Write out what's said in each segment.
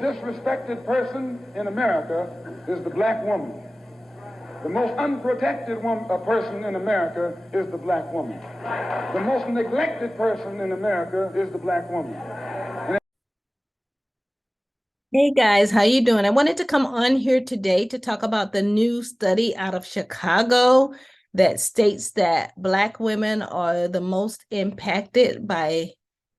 disrespected person in America is the black woman. The most unprotected person in America is the black woman. The most neglected person in America is the black woman. Hey guys, how you doing? I wanted to come on here today to talk about the new study out of Chicago that states that Black women are the most impacted by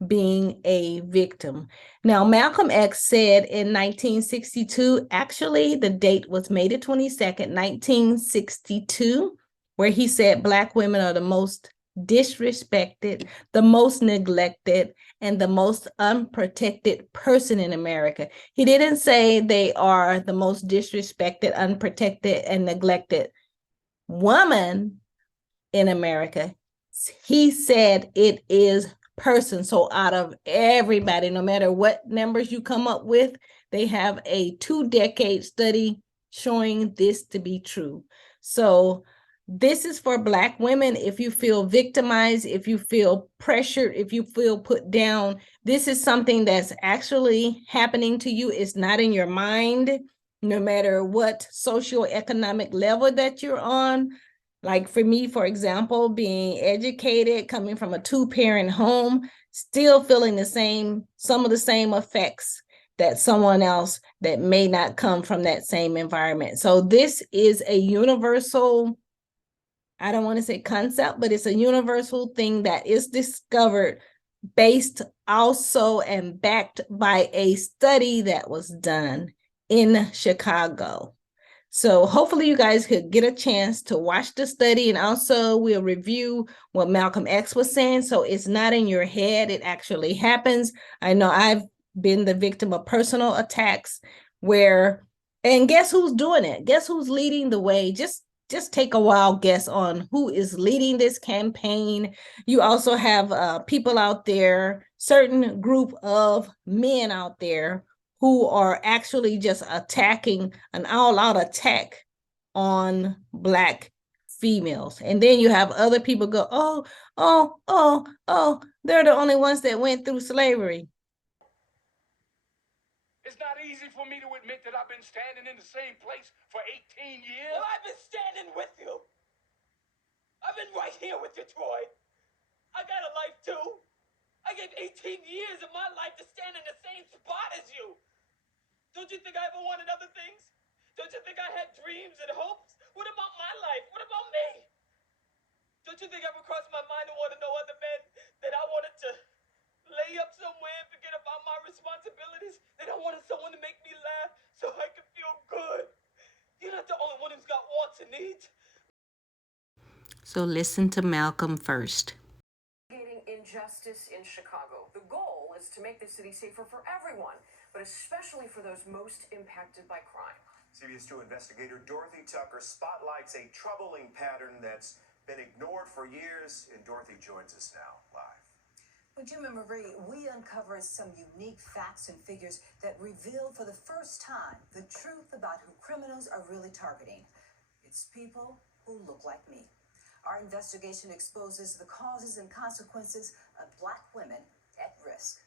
being a victim. Now, Malcolm X said in 1962, actually, the date was May the 22nd, 1962, where he said Black women are the most disrespected, the most neglected, and the most unprotected person in America. He didn't say they are the most disrespected, unprotected, and neglected woman in America. He said it is person. So out of everybody, no matter what numbers you come up with, they have a 2-decade study showing this to be true. So this is for Black women. If you feel victimized, if you feel pressured, if you feel put down, this is something that's actually happening to you. It's not in your mind, no matter what socioeconomic level that you're on. Like for me, for example, being educated, coming from a 2-parent home, still feeling some of the same effects that someone else that may not come from that same environment. So this is a universal, I don't want to say concept, but it's a universal thing that is discovered based also and backed by a study that was done in Chicago. So hopefully you guys could get a chance to watch the study, and also we'll review what Malcolm X was saying. So it's not in your head, it actually happens. I know I've been the victim of personal attacks and guess who's doing it? Guess who's leading the way? Just take a wild guess on who is leading this campaign. You also have people out there, certain group of men out there who are actually just attacking, an all-out attack on Black females. And then you have other people go, they're the only ones that went through slavery. It's not easy for me to admit that I've been standing in the same place for 18 years. Well, I've been standing with you. I've been right here with you, Troy. I got a life too. I gave 18 years of my life to stand in the same spot as you. Don't you think I ever wanted other things? Don't you think I had dreams and hopes? What about my life? What about me? Don't you think ever crossed my mind to want to know other men that I wanted to lay up somewhere and forget about my responsibilities? That I wanted someone to make me laugh so I could feel good. You're not the only one who's got wants and needs. So listen to Malcolm first. Injustice in Chicago. The goal is to make the city safer for everyone, but especially for those most impacted by crime. CBS 2 investigator Dorothy Tucker spotlights a troubling pattern that's been ignored for years, and Dorothy joins us now live. Well, Jim and Marie, we uncovered some unique facts and figures that reveal for the first time the truth about who criminals are really targeting. It's people who look like me. Our investigation exposes the causes and consequences of Black women at risk.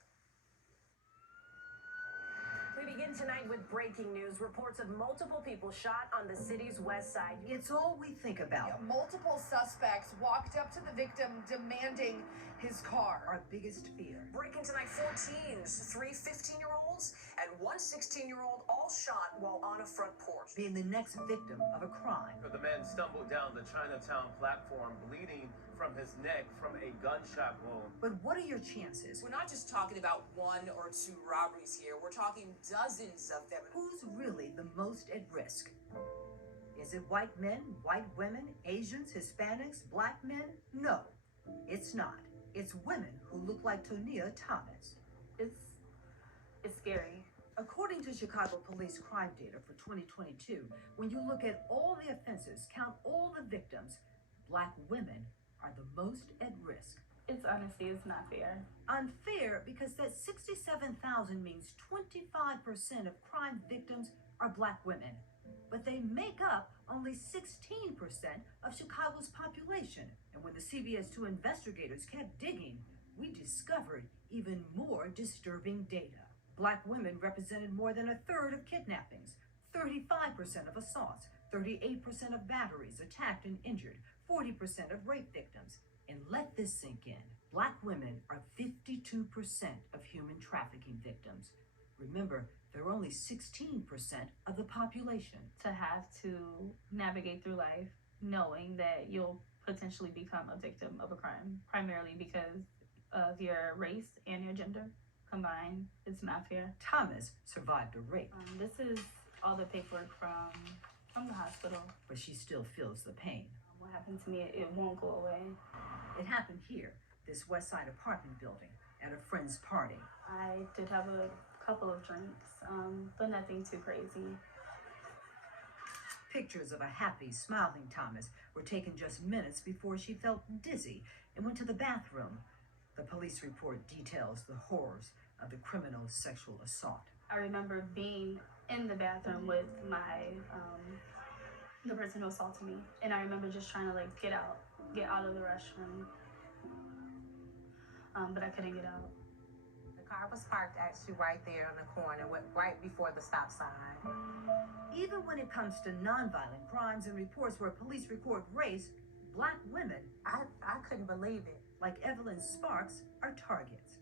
We begin tonight with breaking news. Reports of multiple people shot on the city's west side. It's all we think about. Yeah, multiple suspects walked up to the victim demanding his car. Our biggest fear. Breaking tonight, 4 teens, 3 15-year-olds and 1 16-year-old, all shot while on a front porch. Being the next victim of a crime. The man stumbled down the Chinatown platform, bleeding from his neck from a gunshot wound. But what are your chances? We're not just talking about 1 or 2 robberies here. We're talking dozens of them. Who's really the most at risk? Is it white men, white women, Asians, Hispanics, Black men? No, it's not. It's women who look like Tonia Thomas. It's scary. According to Chicago police crime data for 2022, when you look at all the offenses, count all the victims, Black women are the most at risk. It's honestly, it's not fair. Unfair because that 67,000 means 25% of crime victims are Black women. But they make up only 16% of Chicago's population. And when the CBS 2 investigators kept digging, we discovered even more disturbing data. Black women represented more than a third of kidnappings, 35% of assaults, 38% of batteries attacked and injured, 40% of rape victims. And let this sink in. Black women are 52% of human trafficking victims. Remember, they're only 16% of the population. To have to navigate through life knowing that you'll potentially become a victim of a crime, primarily because of your race and your gender combined, it's not fair. Thomas survived a rape. This is all the paperwork from the hospital. But she still feels the pain. What happened to me, it won't go away. It happened here, this West Side apartment building, at a friend's party. I did have a couple of drinks, but nothing too crazy. Pictures of a happy, smiling Thomas were taken just minutes before she felt dizzy and went to the bathroom. The police report details the horrors of the criminal's sexual assault. I remember being in the bathroom with the person who assaulted me, and I remember just trying to get out of the restroom, but I couldn't get out. The car was parked actually right there in the corner, right before the stop sign. Even when it comes to nonviolent crimes and reports where police record race, Black women, I couldn't believe it. like Evelyn Sparks, are targets.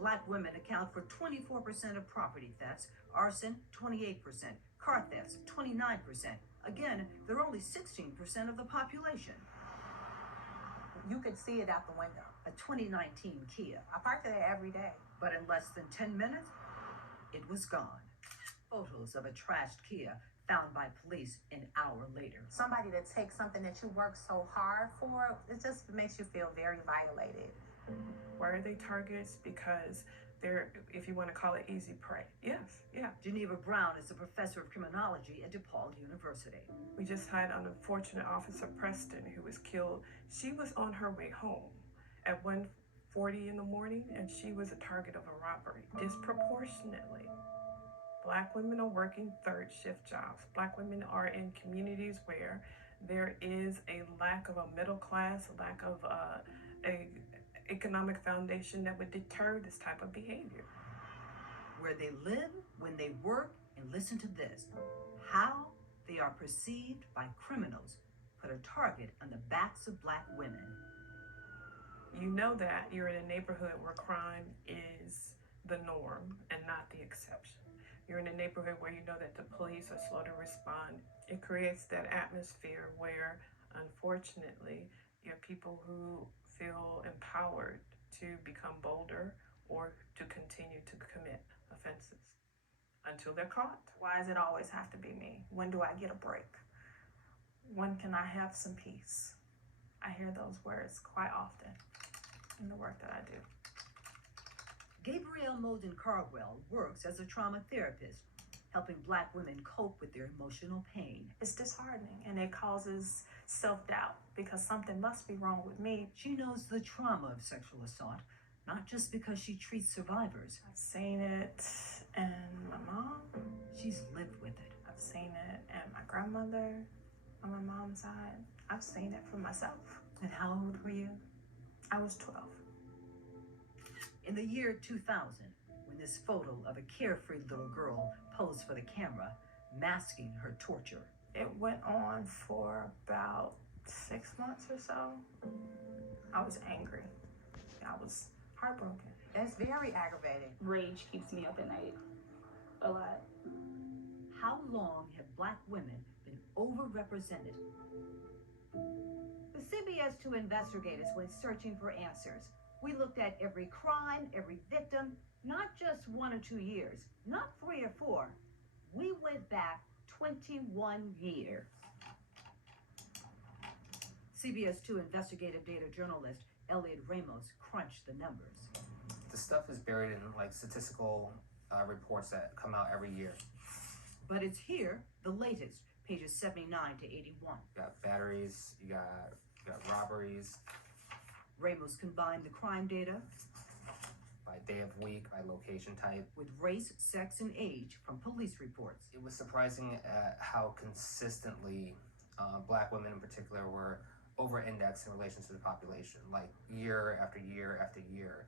Black women account for 24% of property thefts, arson 28%, car thefts 29%. Again, they're only 16% of the population. You could see it out the window. A 2019 Kia, I parked there every day. but in less than 10 minutes, it was gone. Photos of a trashed Kia found by police an hour later. Somebody that takes something that you work so hard for, it just makes you feel very violated. Why are they targets? Because they're, if you want to call it, easy prey. Yes, yeah. Geneva Brown is a professor of criminology at DePaul University. We just had an unfortunate Officer Preston who was killed. She was on her way home at 1:40 in the morning, and she was a target of a robbery. Disproportionately, Black women are working third shift jobs. Black women are in communities where there is a lack of a middle class, a lack of a economic foundation that would deter this type of behavior. Where they live, when they work, and listen to this, how they are perceived by criminals put a target on the backs of Black women. You know that you're in a neighborhood where crime is the norm and not the exception. You're in a neighborhood where you know that the police are slow to respond. It creates that atmosphere where, unfortunately, you have people who feel empowered to become bolder or to continue to commit offenses until they're caught. Why does it always have to be me? When do I get a break? When can I have some peace? I hear those words quite often in the work that I do. Gabrielle Molden Carwell works as a trauma therapist, helping Black women cope with their emotional pain. It's disheartening and it causes self-doubt because something must be wrong with me. She knows the trauma of sexual assault, not just because she treats survivors. I've seen it in my mom. She's lived with it. I've seen it in my grandmother on my mom's side. I've seen it for myself. And how old were you? I was 12. In the year 2000, when this photo of a carefree little girl posed for the camera, masking her torture. It went on for about 6 months or so. I was angry. I was heartbroken. It's very aggravating. Rage keeps me up at night a lot. How long have Black women been overrepresented? The CBS 2 investigators went searching for answers. We looked at every crime, every victim, not just 1 or 2 years, not 3 or 4. We went back 21 years. CBS 2 investigative data journalist Elliot Ramos crunched the numbers. The stuff is buried in statistical reports that come out every year. But it's here, the latest, pages 79 to 81. You got batteries, you got robberies. Ramos combined the crime data by day of week, by location type. With race, sex, and age from police reports. It was surprising at how consistently Black women in particular were over-indexed in relation to the population, like year after year after year.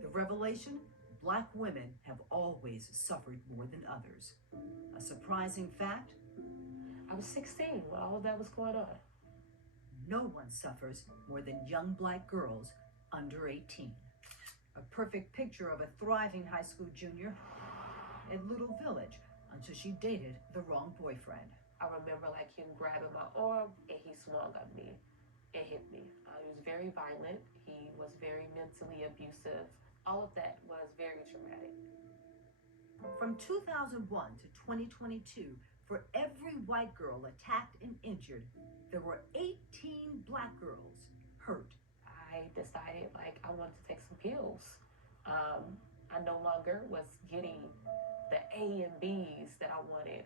The revelation, Black women have always suffered more than others. A surprising fact? I was 16 when all of that was going on. No one suffers more than young Black girls under 18. A perfect picture of a thriving high school junior in Little Village until she dated the wrong boyfriend. I remember like him grabbing my arm and he swung on me and hit me. He was very violent. He was very mentally abusive. All of that was very traumatic. From 2001 to 2022, for every white girl attacked and injured, there were 18 Black girls hurt. I decided like I wanted to take some pills. I no longer was getting the A and B's that I wanted.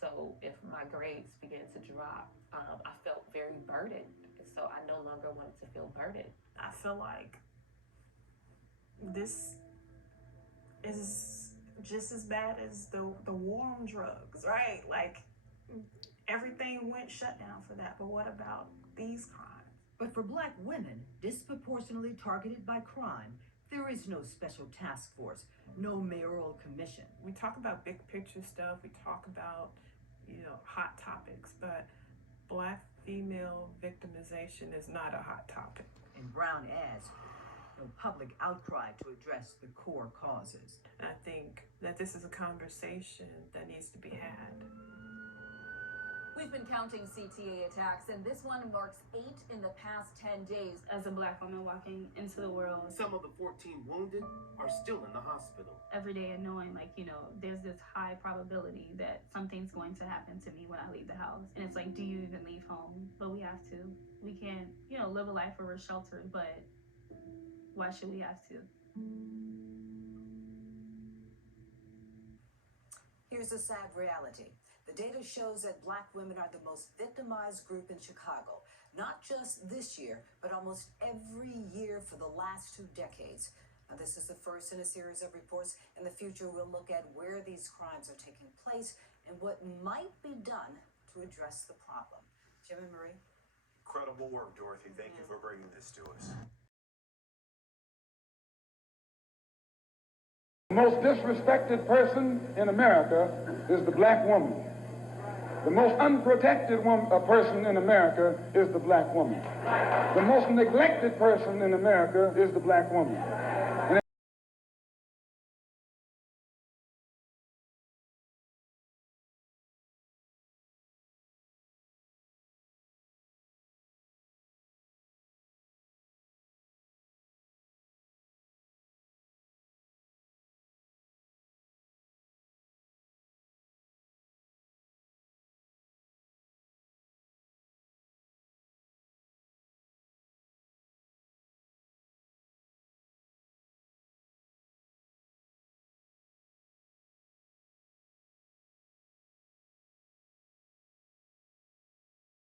So if my grades began to drop, I felt very burdened. So I no longer wanted to feel burdened. I feel like this is just as bad as the war on drugs, right? Like everything went shut down for that. But what about these crimes? But for Black women disproportionately targeted by crime, there is no special task force, no mayoral commission. We talk about big picture stuff, we talk about, hot topics, but Black female victimization is not a hot topic. And Brown adds, no public outcry to address the core causes. And I think that this is a conversation that needs to be had. We've been counting CTA attacks, and this one marks 8 in the past 10 days. As a Black woman walking into the world, Some of the 14 wounded are still in the hospital. every day and knowing there's this high probability that something's going to happen to me when I leave the house. And it's like, do you even leave home? But we have to. We can't, live a life where we're sheltered, but why should we have to? Here's a sad reality. The data shows that Black women are the most victimized group in Chicago, not just this year, but almost every year for the last 2 decades. Now, this is the first in a series of reports. In the future, we'll look at where these crimes are taking place and what might be done to address the problem. Jim and Marie? Incredible work, Dorothy. Thank you for bringing this to us. The most disrespected person in America is the Black woman. The most unprotected person in America is the Black woman. The most neglected person in America is the Black woman.